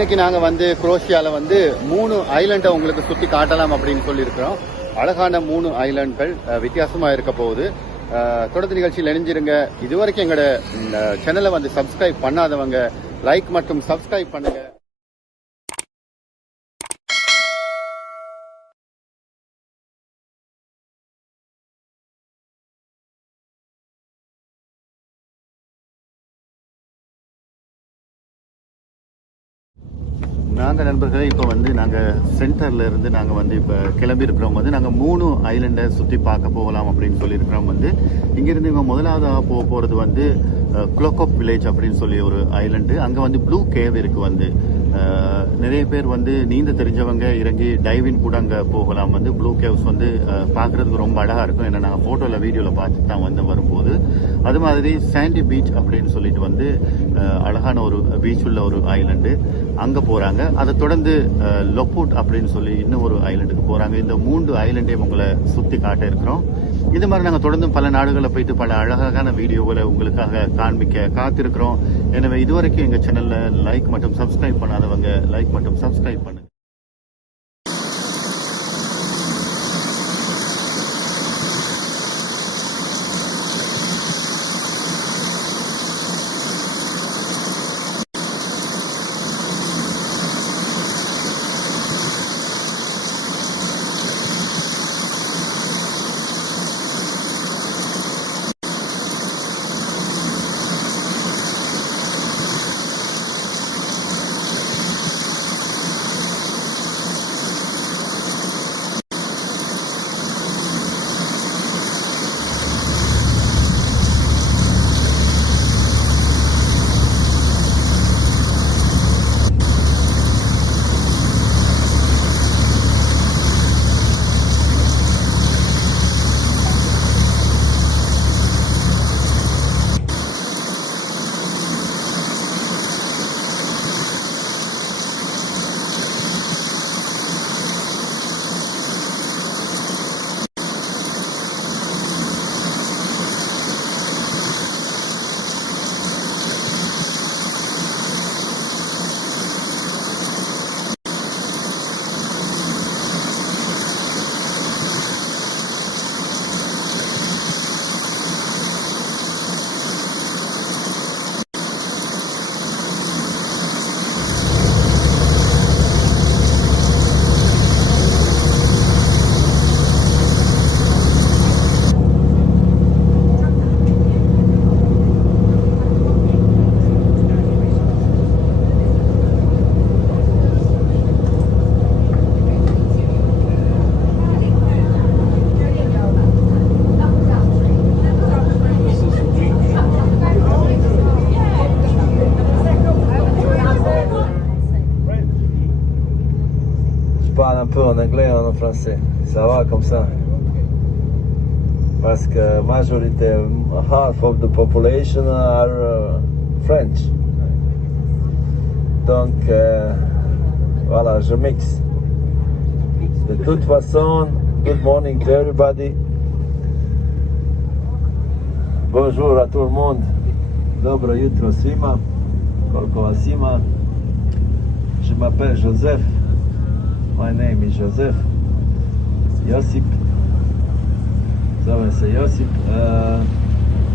இன்னைக்கு நாங்கள் வந்து குரோஷியாவில் வந்து 3 ஐலண்டை உங்களுக்கு சுற்றி காட்டலாம் அப்படின்னு சொல்லியிருக்கிறோம். அழகான 3 ஐலண்டுகள் வித்தியாசமாக இருக்க போகுது. தொடர்ந்து நிகழ்ச்சியில் இணைஞ்சிருங்க. இதுவரைக்கும் எங்களோட சேனலை வந்து சப்ஸ்கிரைப் பண்ணாதவங்க லைக் மற்றும் சப்ஸ்கிரைப் பண்ணுங்க. நாங்கள் நண்பர்களே இப்போ வந்து நாங்கள் சென்டரில் இருந்து நாங்கள் வந்து இப்போ கிளம்பியிருக்கிறோம். வந்து நாங்கள் 3 ஐலண்டை சுற்றி பார்க்க போகலாம் அப்படின்னு சொல்லியிருக்கிறோம். வந்து இங்கேருந்து இவங்க முதலாவதாக போகிறது வந்து குளோகோப் வில்லேஜ் அப்படின்னு சொல்லி ஒரு ஐலண்டு. அங்கே வந்து ப்ளூ கேவ் இருக்குது. வந்து நிறைய பேர் வந்து நீந்த தெரிஞ்சவங்க இறங்கி டைவிங் கூட அங்கே போகலாம். வந்து ப்ளூ கேவ்ஸ் வந்து பார்க்குறதுக்கு ரொம்ப அழகாக இருக்கும். ஏன்னா நாங்கள் ஃபோட்டோவில் வீடியோவில் பார்த்துட்டு தான் வந்து வரும்போது. அது மாதிரி சாண்டி பீச் அப்படின்னு சொல்லிட்டு வந்து அழகான ஒரு பீச் உள்ள ஒரு ஐலண்டு, அங்கே போகிறாங்க. அதை தொடர்ந்து லொப்பூட் அப்படின்னு சொல்லி இன்னும் ஒரு ஐலண்டுக்கு போகிறாங்க. இந்த 3 ஐலண்டையும் உங்களை சுற்றி காட்ட இருக்கிறோம். இது மாதிரி நாங்கள் தொடர்ந்து பல நாடுகளில் போயிட்டு பல அழகான வீடியோகளை உங்களுக்காக காண்பிக்க காத்திருக்கிறோம். எனவே இதுவரைக்கும் எங்கள் சேனலில் லைக் மற்றும் சப்ஸ்கிரைப் பண்ணாதவங்க லைக் மற்றும் சப்ஸ்கிரைப் பண்ணுங்க. Parle un peu en anglais et en français. Ça va comme ça. Parce que majorité, half of the population are French. Donc, voilà, je mixe. De toute façon, good morning to everybody. Bonjour à tout le monde. Dobro jutro svima. Koliko vas ima? Je m'appelle Joseph. My name is Joseph. Josip. Zove se Josip.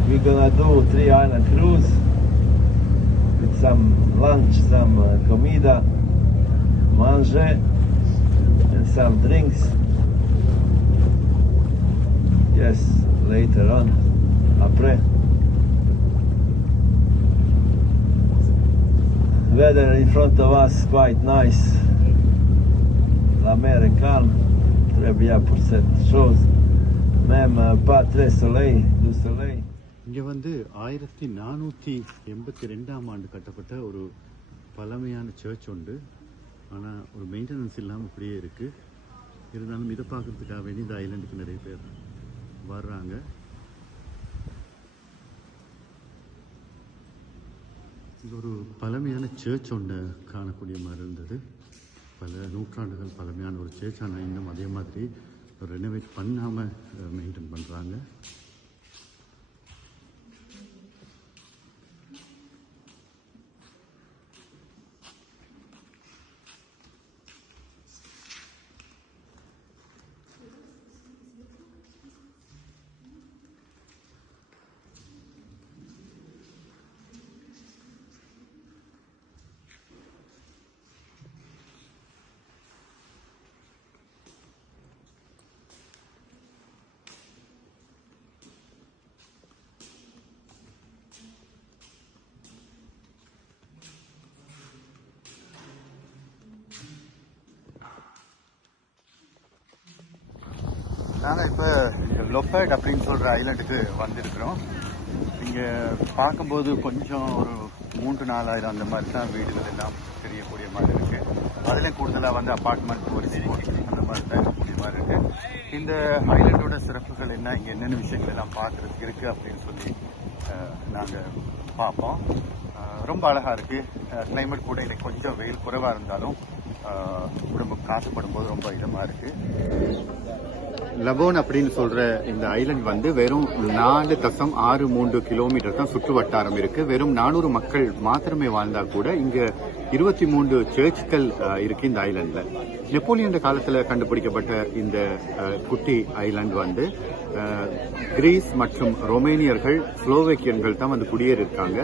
We're gonna do 3 island cruise with some lunch, some comida, manger, and some drinks. Yes, later on. Après. Weather in front of us quite nice. La mer est calme, très bien pour cette chose. Même pas très soleil, du soleil. இங்கே வந்து 1482ஆம் ஆண்டு கட்டப்பட்ட ஒரு பழமையான search உண்டு. ஆனால் ஒரு maintenance இல்லாமல் இப்படியே இருக்குது. இருந்தாலும் இதை பார்க்குறதுக்காக வேண்டி இந்த ஐலண்டுக்கு நிறைய பேர் வர்றாங்க. இது ஒரு பழமையான சர்ச் ஒன்று காணக்கூடிய மாதிரி இருந்தது. பல நூற்றாண்டுகள் பழமையான ஒரு சர்ச். ஆனால் இன்னும் அதே மாதிரி ரெனோவேட் பண்ணாமல் மெயின்டைன் பண்ணுறாங்க. நாங்கள் இப்போ லொப்பேட் அப்படின்னு சொல்கிற ஐலண்டுக்கு வந்திருக்கிறோம். இங்கே பார்க்கும்போது கொஞ்சம் ஒரு 3-4 அந்த மாதிரி தான் வீடுகள் எல்லாம் தெரியக்கூடிய மாதிரி இருக்குது. அதில் கூடுதலாக வந்து அப்பார்ட்மெண்ட் ஒரு அந்த மாதிரி தான் இருக்கக்கூடிய மாதிரி இருக்குது. இந்த ஐலண்டோட சிறப்புகள் என்ன, இங்கே என்னென்ன விஷயங்கள் எல்லாம் பார்க்குறதுக்கு இருக்குது அப்படின்னு சொல்லி நாங்கள் பார்ப்போம். ரொம்ப அழகாக இருக்குது. கிளைமேட் கூட இன்னைக்கு கொஞ்சம் வெயில் குறைவாக இருந்தாலும் உடம்புக்கு காசுப்படும் போது ரொம்ப இதமாக இருக்குது. லபோன் அப்படின்னு சொல்ற இந்த ஐலண்ட் வந்து வெறும் 4.63 கிலோமீட்டர் தான் சுற்று வட்டாரம் இருக்கு. வெறும் 400 மக்கள் மாத்திரமே வாழ்ந்தா கூட இங்க 23 சர்ச்கள் இருக்கு இந்த ஐலண்ட்ல. நெப்போலியன் காலத்துல கண்டுபிடிக்கப்பட்ட இந்த குட்டி ஐலண்ட் வந்து கிரீஸ் மற்றும் ரொமேனியர்கள், ஸ்லோவேக்கியன்கள் தான் வந்து குடியேறியிருக்காங்க.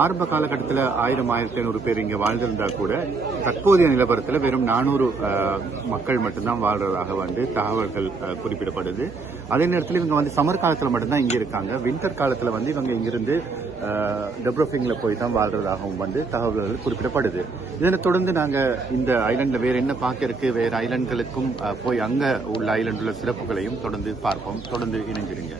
ஆரம்ப காலகட்டத்தில் 1000-1500 பேர் இங்க வாழ்ந்திருந்தா கூட தற்போதைய நிலவரத்தில் வெறும் 400 மக்கள் மட்டும்தான் வாழ்றதாக வந்து தகவல்கள் குறிப்பிடப்படுது. அதே நேரத்தில் இவங்க வந்து சம்மர் காலத்தில் மட்டும்தான் இங்க இருக்காங்க. வின்டர் காலத்தில் வந்து இவங்க இங்கிருந்து டெப்ரோஃபிங்ல போய் தான் வாழ்றதாகவும் வந்து தகவல்கள் குறிப்பிடப்படுது. இதனை தொடர்ந்து நாங்க இந்த ஐலண்ட்ல வேற என்ன பார்க்க இருக்கு, வேற ஐலண்ட்களுக்கும் போய் அங்க உள்ள ஐலண்ட் உள்ள சிறப்புகளையும் தொடர்ந்து பார்ப்போம். தொடர்ந்து இணைஞ்சிருங்க.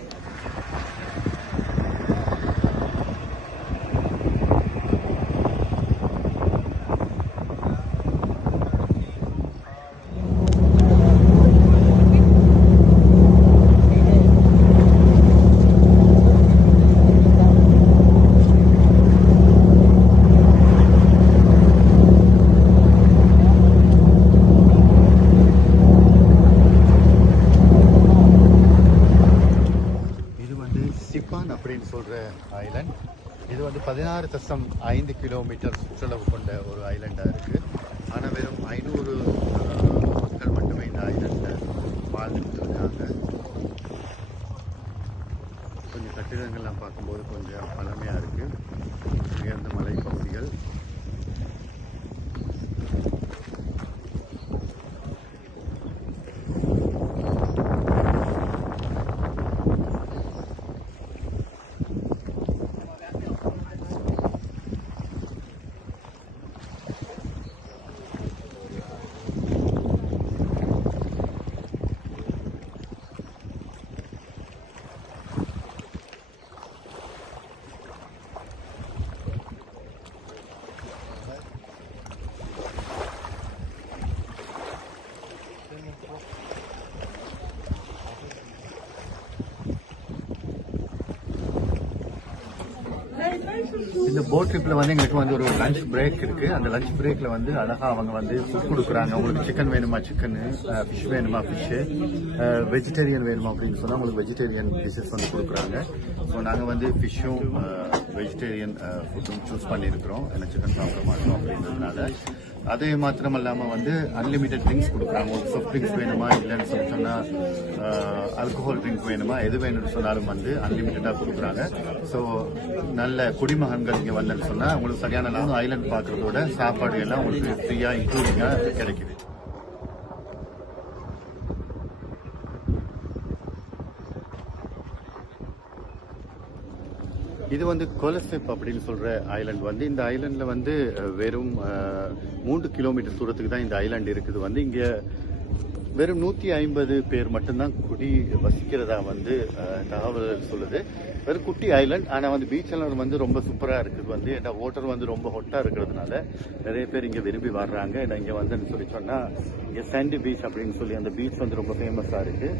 அப்படின்னு சொல்ற ஐலண்ட் இது வந்து 16.5 கிலோமீட்டர் சுற்றளவு கொண்ட ஒரு ஐலண்டா இருக்கு. ஆனா வெறும் 500 மக்கள் மட்டுமே இந்த ஐலண்ட்ல வாழ்ந்துட்டு இருக்காங்க. கொஞ்சம் கட்டிடங்கள்லாம் பார்க்கும்போது கொஞ்சம் பழமையா இருக்கு. உயர்ந்த மலைப்பகுதிகள். இந்த போட் ட்ரிப்ல வந்து எங்களுக்கு வந்து ஒரு லஞ்ச் பிரேக் இருக்கு. அந்த லஞ்ச் பிரேக்ல வந்து அழகா அவங்க வந்து ஃபுட் கொடுக்குறாங்க. உங்களுக்கு சிக்கன் வேணுமா சிக்கன், ஃபிஷ் வேணுமா ஃபிஷ், வெஜிடேரியன் வேணுமா அப்படின்னு சொன்னா உங்களுக்கு வெஜிடேரியன் டிஷஸ் வந்து கொடுக்குறாங்க. ஸோ நாங்கள் வந்து ஃபிஷ்ஷும் வெஜிடேரியன் ஃபுட்டும் சூஸ் பண்ணியிருக்கிறோம். ஏன்னா சிக்கன் சாப்பிட மாட்டோம் அப்படின்றதுனால. அதே மாத்திரம் இல்லாமல் வந்து அன்லிமிட்டட் ட்ரிங்க்ஸ் கொடுக்குறாங்க. ஒரு சாஃப்ட் ட்ரிங்க்ஸ் வேணுமா, இல்லைன்னு சொல்லி சொன்னால் ஆல்கஹால் ட்ரிங்க் வேணுமா, எது வேணும்னு சொன்னாலும் வந்து அன்லிமிட்டடாக கொடுக்குறாங்க. ஸோ நல்ல குடிமகன்கள் இங்கே வந்தேன்னு சொன்னால் உங்களுக்கு சரியான ஐலண்ட் பார்க்குறதோட சாப்பாடு எல்லாம் உங்களுக்கு ஃப்ரீயாக இன்க்ளூடிங்காக கிடைக்குது. இது வந்து கோலசெப் அப்படின்னு சொல்ற ஐலண்ட் வந்து இந்த ஐலண்ட்ல வந்து வெறும் 3 கிலோமீட்டர் தூரத்துக்கு தான் இந்த ஐலண்ட் இருக்குது. வந்து இங்க வெறும் 150 பேர் மட்டும்தான் குடி வசிக்கிறதா வந்து தகவல் சொல்லுது. வெறும் குட்டி ஐலண்ட், ஆனா வந்து பீச் எல்லாம் வந்து ரொம்ப சூப்பரா இருக்குது. வந்து ஏன்னா வாட்டர் வந்து ரொம்ப ஹொட்டா இருக்கிறதுனால நிறைய பேர் இங்க விரும்பி வர்றாங்க. ஏன்னா இங்க வந்து சொல்லி சொன்னா இங்க சாண்டி பீச் அப்படின்னு சொல்லி அந்த பீச் வந்து ரொம்ப ஃபேமஸா இருக்கு.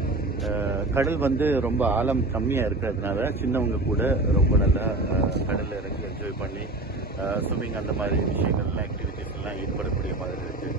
கடல் வந்து ரொம்ப ஆழம் கம்மியா இருக்கிறதுனால சின்னவங்க கூட ரொம்ப நல்லா கடல்ல இறங்கி என்ஜாய் பண்ணி ஸ்விம்மிங் அந்த மாதிரி விஷயங்கள்லாம் ஆக்டிவிட்டிஸ் எல்லாம் ஈடுபடக்கூடிய மாதிரி இருக்கு.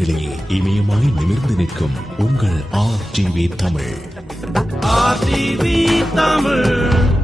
செவிகளில் இமயமாய் நிமிர்ந்து நிற்கும் உங்கள் RTV தமிழ். RTV தமிழ்.